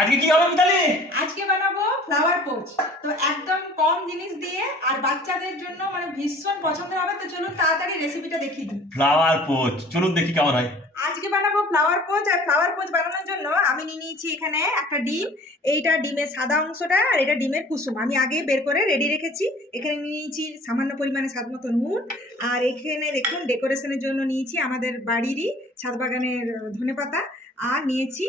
আজকে কি হবে মিতালি? আজকে বানাবো ফ্লাওয়ার পোচ। তো একদম কম জিনিস দিয়ে আর বাচ্চাদের জন্য মানে ভীষণ পছন্দের হবে। তো চলুন তাড়াতাড়ি রেসিপিটা দেখিয়ে দিই। ফ্লাওয়ার পোচ, চলুন দেখি কেমন হয়। আজকে বানাবো ফ্লাওয়ার পোচ। আর ফ্লাওয়ার পোচ বানানোর জন্য আমি নিয়ে নিয়েছি এখানে একটা ডিম। এইটা ডিমের সাদা অংশটা আর এটা ডিমের কুসুম আমি আগে বের করে রেডি রেখেছি। এখানে নিয়ে নিয়েছি সামান্য পরিমাণে স্বাদ মতো নুন। আর এখানে দেখুন ডেকোরেশনের জন্য নিয়েছি আমাদের বাড়িরই ছাদ বাগানের ধনেপাতা। আর নিয়েছি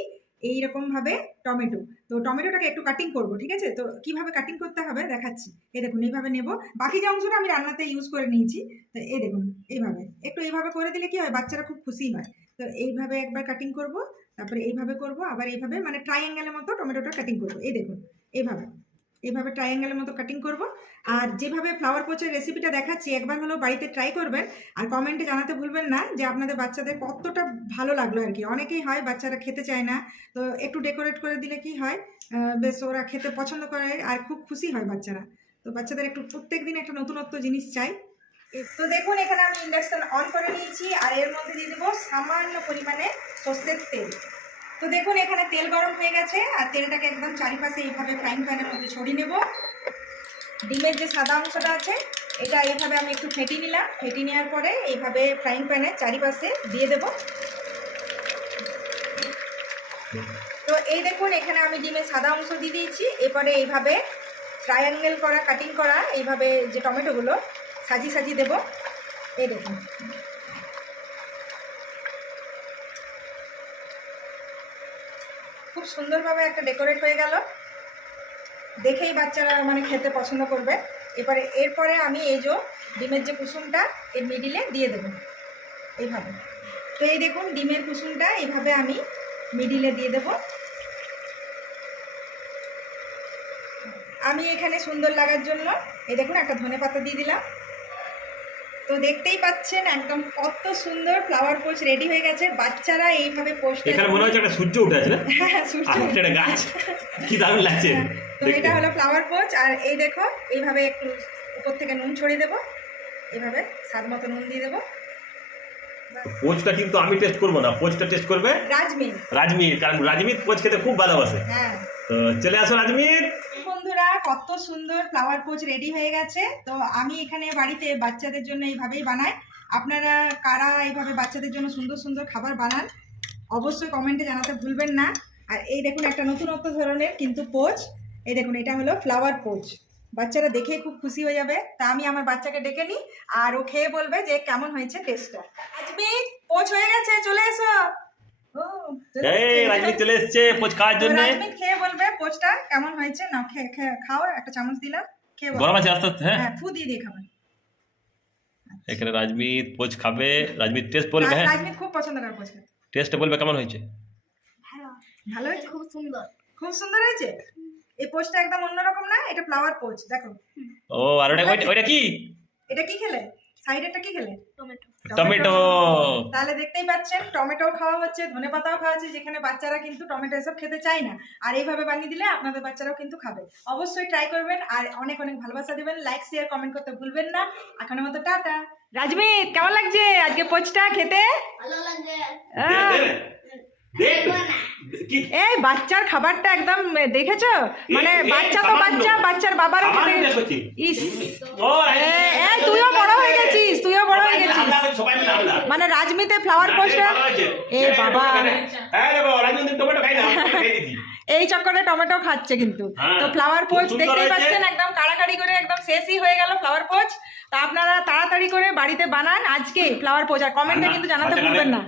এইরকম ভাবে টমেটো। তো টমেটোটাকে একটু কাটিং করব, ঠিক আছে? তো কিভাবে কাটিং করতে হবে দেখাচ্ছি। এই দেখুন এইভাবে নেব। বাকি যে অংশটা আমি রান্নাতে ইউজ করে নিয়েছি। তো এই দেখুন এইভাবে একটু এইভাবে করে দিলে কি হয়, বাচ্চারা খুব খুশি হয়। তো এইভাবে একবার কাটিং করব, তারপরে এইভাবে করব, আবার এইভাবে মানে ট্রায়াঙ্গেলের মতো টমেটোটা কাটিং করব। এই দেখুন এইভাবে এইভাবে ট্রায়াঙ্গেলের মতো কাটিং করব। আর যেভাবে ফ্লাওয়ার পোচের রেসিপিটা দেখাচ্ছি একবার হলো বাড়িতে ট্রাই করবেন। আর কমেন্টে জানাতে ভুলবেন না যে আপনাদের বাচ্চাদের কতটা ভালো লাগলো আর কি। অনেকেই হয় বাচ্চারা খেতে চায় না, তো একটু ডেকোরেট করে দিলে কি হয়, বেশ ওরা খেতে পছন্দ করে আর খুব খুশি হয় বাচ্চারা। তো বাচ্চাদের একটু প্রত্যেক দিন একটা নতুনত্ব জিনিস চাই। তো দেখুন এখানে আমি ইন্ডাকশন অন করে নিয়েছি আর এর মধ্যে দিয়ে দেবো সামান্য পরিমাণে সর্ষের তেল। তো দেখুন এখানে তেল গরম হয়ে গেছে আর তেলটাকে একদম চারিপাশে এইভাবে ফ্রাইং প্যানের মধ্যে ছড়িয়ে নেব। ডিমের যে সাদা অংশটা আছে এটা এইভাবে আমি একটু ফেটিয়ে নিলাম। ফেটিয়ে নেওয়ার পরে এইভাবে ফ্রাইং প্যানের চারিপাশে দিয়ে দেব। তো এই দেখুন এখানে আমি ডিমের সাদা অংশ দিয়ে দিয়েছি। এরপরে এইভাবে ট্রায়াঙ্গেল করা কাটিং করা এইভাবে যে টমেটোগুলো সাজিয়ে সাজিয়ে দেবো। এই দেখুন খুব সুন্দরভাবে একটা ডেকোরেট হয়ে গেল, দেখেই বাচ্চারা মানে খেতে পছন্দ করবে। এরপরে আমি এই যে ডিমের যে কুসুমটা এর মিডিলে দিয়ে দেব এইভাবে। তো এই দেখুন ডিমের কুসুমটা এইভাবে আমি মিডিলে দিয়ে দেব। আমি এখানে সুন্দর লাগার জন্য এই দেখুন একটা ধনেপাতা দিয়ে দিলাম। তো দেখতেই পাচ্ছেন একদম কত সুন্দর ফ্লাওয়ার পোচ রেডি হয়ে গেছে। বাচ্চারা এইভাবে পোস্ট, এখানে মনে হচ্ছে একটা সূর্য উঠে আছে না? হ্যাঁ সূর্য, একটা গাছ, কি দারুণ লাগছে। তো এটা হলো ফ্লাওয়ার পোচ। আর এই দেখো এইভাবে একটু উপর থেকে নুন ছড়িয়ে দেবো, এইভাবে স্বাদ মতো নুন দিয়ে দেবো। পোচটা কিন্তু আমি টেস্ট করবো না, পোচটা টেস্ট করবে রাজমির, কারণ রাজমির পোচ খেতে খুব ভালোবাসে। হ্যাঁ তো চলে আসো রাজমির। বন্ধুরা কত সুন্দর ফ্লাওয়ার পোচ রেডি হয়ে গেছে। তো আমি এখানে বাড়িতে বাচ্চাদের জন্য এইভাবেই বানাই। আপনারা কারা এইভাবে বাচ্চাদের জন্য সুন্দর সুন্দর খাবার বানান অবশ্যই কমেন্টে জানাতে ভুলবেন না। আর এই দেখুন একটা নতুনত্ব ধরনের কিন্তু পোচ। এই দেখুন এটা হলো ফ্লাওয়ার পোচ। বাচ্চারা দেখে খুব খুশি হয়ে যাবে। তা আমি আমার বাচ্চাকে ডেকে নিই আর ও খেয়ে বলবে যে কেমন হয়েছে টেস্টটা। আজমি পোচ হয়ে গেছে, চলে এসো। রাজমির চলে এসছে পোচ খাওয়ার জন্য। রাজমির খেয়ে বলবে পোচটা কেমন হয়েছে। না খাও, একটা চামচ দিলাম, খেয়ে গরম আছে আস্তে আস্তে। হ্যাঁ ফু দিয়ে দিয়ে খাবেন। এখানে রাজমির পোচ খাবে, রাজমির টেস্ট বলবে। হ্যাঁ রাজমির খুব পছন্দ করে পোচ খেতে। টেস্টটা বলবে কেমন হয়েছে। ভালো হয়েছে, খুব সুন্দর, খুব সুন্দর হয়েছে। এই পোচটা একদম অন্যরকম না, এটা ফ্লাওয়ার পোচ দেখো। ও আর ওটা কি, এটা কি খেলে, সাইডেরটা কি খেলে? টমেটো। তাহলে দেখতেই পাচ্ছেন টমেটো খাওয়া হচ্ছে, ধনেপাতাও খাওয়া হচ্ছে, যেখানে বাচ্চারা কিন্তু টমেটো এসব খেতে চায় না। আর এইভাবে বানিয়ে দিলে আপনাদের বাচ্চারাও কিন্তু খাবে। অবশ্যই ট্রাই করবেন আর অনেক অনেক ভালোবাসা দেবেন। লাইক শেয়ার কমেন্ট করতে ভুলবেন না। এখনের মতো টাটা। রাজমিত কেমন লাগছে আজকে পোচটা খেতে? ভালো লাগছে। এই বাচ্চার খাবারটা একদম দেখেছো, মানে বাচ্চা তো বাচ্চা, বাচ্চার বাবারও খেতে। ইস তুইও বড় হয়ে গেছিস, তুইও বড় হয়ে গেছিস। মানে রাজমিতে ফ্লাওয়ার পোস্টটা এ বাবা এই চক্করে টমেটো খাচ্ছে কিন্তু। তো ফ্লাওয়ার পোচ দেখতেই পাচ্ছেন একদম কাড়াকাড়ি করে একদম শেষই হয়ে গেল ফ্লাওয়ার পোচ। তা আপনারা তাড়াতাড়ি করে বাড়িতে বানান আজকে ফ্লাওয়ার পোচ। আর কমেন্টে কিন্তু জানাতে ভুলবেন না।